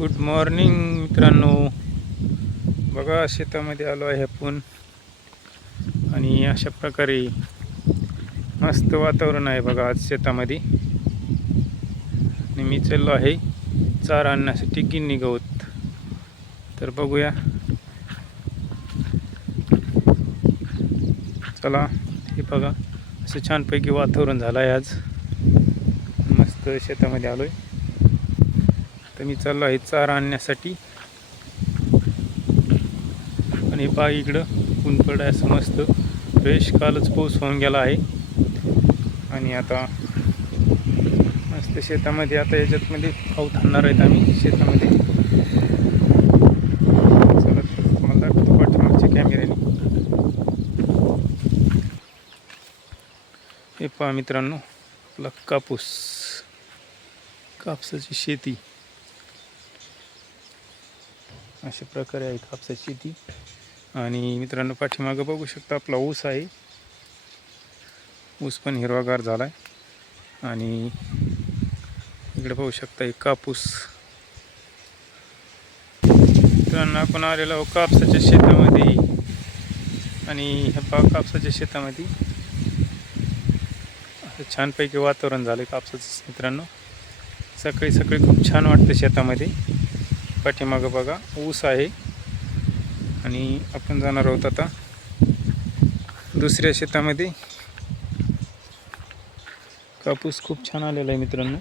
Good morning मित्रांनो. बघा शेतामध्ये आलो आहे आपण आणि अशा प्रकारे मस्त वातावरण आहे बघा आज शेतामध्ये. आणि मी चाललो आहे चारा आणण्यासाठी गिन्नी गवत. तर बघूया, चला. हे बघा असं छानपैकी वातावरण झालं आहे आज. मस्त शेतामध्ये आलो आहे. तर मी चाललो आहे चारा आणण्यासाठी. आणि पहा इकडं ऊन पड आहे असं मस्त फ्रेश. कालच पाऊस होऊन गेला आहे आणि आता मस्त शेतामध्ये आता याच्यातमध्ये खाऊ थांबणार आहेत आम्ही शेतामध्ये. चला तुम्हाला दाखवतो पाठीमागच्या कॅमेऱ्याने. हे पहा मित्रांनो, आपला कापसाची शेती अशा प्रकारे आहे कापसाची शेती. आणि मित्रांनो पाठीमागं बघू शकता आपला ऊस आहे. ऊस पण हिरवागार झाला आहे. आणि इकडे पाहू शकता एक कापूस. मित्रांनो आपण आलेलो आहोत कापसाच्या शेतामध्ये. आणि ह्या कापसाच्या शेतामध्ये असं छानपैकी वातावरण झालं कापसाचं. मित्रांनो सकाळी सकाळी खूप छान वाटतं शेतामध्ये. पाठीमागं बघा ऊस आहे आणि आपण जाणार आहोत आता दुसऱ्या शेतामध्ये. कापूस खूप छान आलेला आहे मित्रांनो.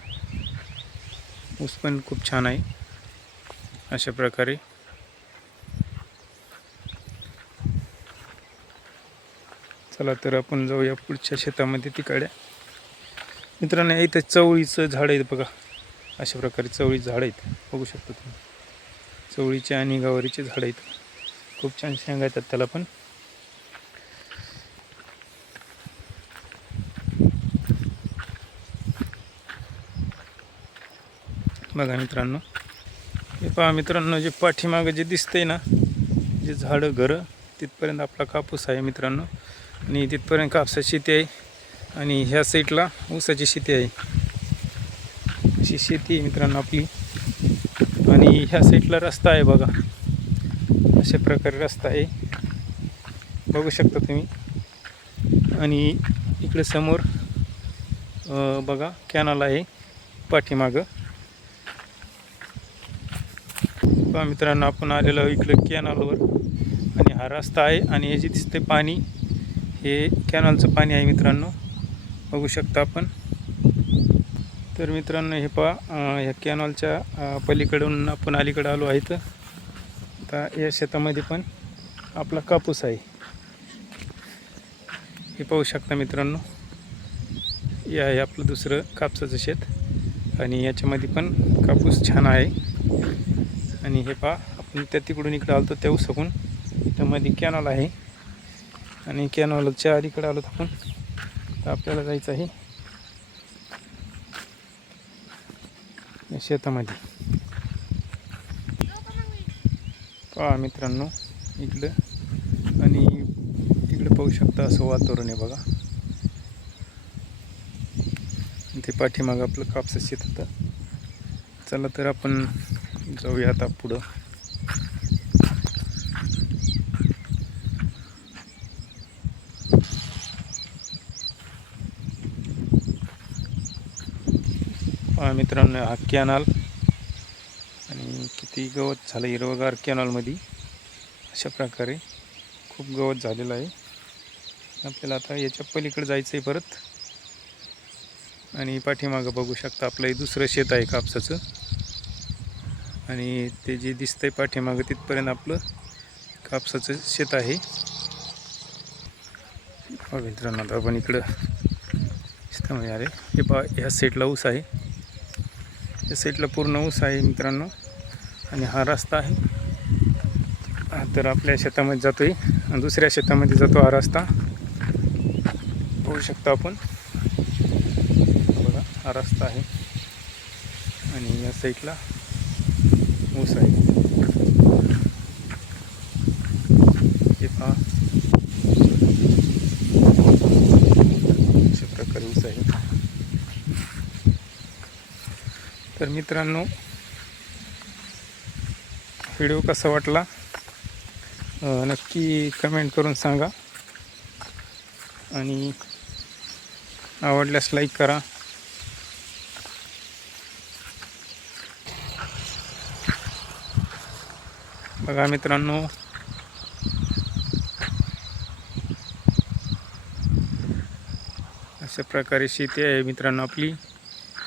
ऊस पण खूप छान आहे अशा प्रकारे. चला तर आपण जाऊया पुढच्या शेतामध्ये तिकडे. मित्रांनो इथं चवळीचं झाड आहे बघा. अशा प्रकारे चवळीचं झाड आहेत, बघू शकता तुम्ही. चवळीचे आणि गवारीचे झाड आहेत. खूप छान शेंगा येतात त्याला पण. बघा मित्रांनो, हे पहा मित्रांनो, जे पाठीमागं जे दिसतंय ना, जे झाडं घरं, तिथपर्यंत आपला कापूस आहे मित्रांनो. आणि तिथपर्यंत कापसाची शेती आहे आणि ह्या साईडला ऊसाची शेती आहे. अशी शेती आहे मित्रांनो आपली. आणि ह्या साईडला रस्ता आहे बघा. अशा प्रकारे रस्ता आहे, बघू शकता तुम्ही. आणि इकडे समोर बघा कॅनल आहे पाठीमागं. पहा मित्रांनो आपण आलेलो इकडं कॅनलवर. आणि हा रस्ता आहे आणि हे जे दिसते पाणी, हे कॅनलचं पाणी आहे मित्रांनो, बघू शकता आपण. तर मित्रांनो हे पहा, ह्या कॅनलच्या पलीकडून आपण अलीकडे आलो आहे. तर आता या शेतामध्ये पण आपला कापूस आहे, हे पाहू शकता मित्रांनो. हे आहे आपलं दुसरं कापसाचं शेत आणि याच्यामध्ये पण कापूस छान आहे. आणि हे पहा आपण त्या तिकडून इकडे आलो त्या उसकून. इथं मध्ये कॅनल आहे आणि कॅनलच्या अलीकडे आलो आपण. तर आपल्याला जायचं आहे या शेतामध्ये. पहा मित्रांनो इकडं आणि इकडे पाहू शकता असं वातावरण आहे बघा. ते पाठीमागं आपलं कापसाचं शेत होतं. चला तर आपण जाऊया आता पुढं. मित्रांनो हा कॅनल आणि किती गवत झालं हिरवगार कॅनलमध्ये. अशा प्रकारे खूप गवत झालेलं आहे. आपल्याला आता याच्या पलीकडे जायचं आहे परत. आणि पाठीमागं बघू शकता आपलं हे दुसरं शेत आहे कापसाचं. आणि ते जे दिसतंय पाठीमागं तिथपर्यंत आपलं कापसाचं शेत आहे. मित्रांनो आता आपण इकडं शेतामध्ये आले. हे पहा ह्या साईडला ऊस आहे, या साईडला पूर्ण ऊस आहे मित्रांनो. आणि हा रस्ता आहे. तर आपल्या शेतामध्ये जातोय आणि दुसऱ्या शेतामध्ये जातो हा रस्ता, बघू शकता आपण. बघा हा रस्ता आहे आणि या साईडला ऊस आहे. हे पहा अशा प्रकारे ऊस आहे. तर मित्रांनो व्हिडिओ कसा वाटला नक्की कमेंट करून सांगा आणि आवडल्यास लाईक करा. बघा मित्रांनो, अशा प्रकारे शेती आहे मित्रांनो. आपली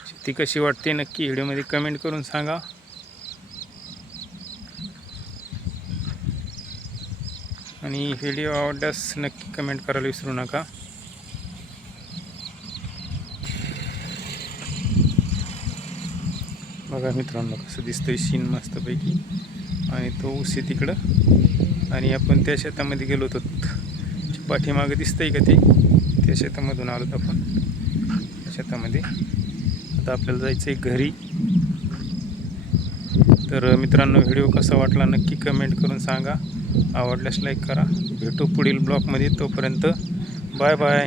शेती कशी वाटते नक्की व्हिडिओमध्ये कमेंट करून सांगा. आणि व्हिडिओ आवडल्यास नक्की कमेंट करायला विसरू नका. बघा मित्रांनो कसं दिसतंय सीन मस्तपैकी. आणि तो ऊस आहे तिकडं आणि आपण त्या शेतामध्ये गेलो होतो. पाठीमागं दिसतंय का ते? त्या शेतामधून आलो होतो आपण त्या शेतामध्ये. आता आपल्याला जायचं आहे घरी. तर मित्रांनो, व्हिडिओ कसा वाटला नक्की कमेंट करून सांगा. आवडल्यास लाईक करा. भेटू पुढील ब्लॉगमध्ये. तोपर्यंत बाय बाय.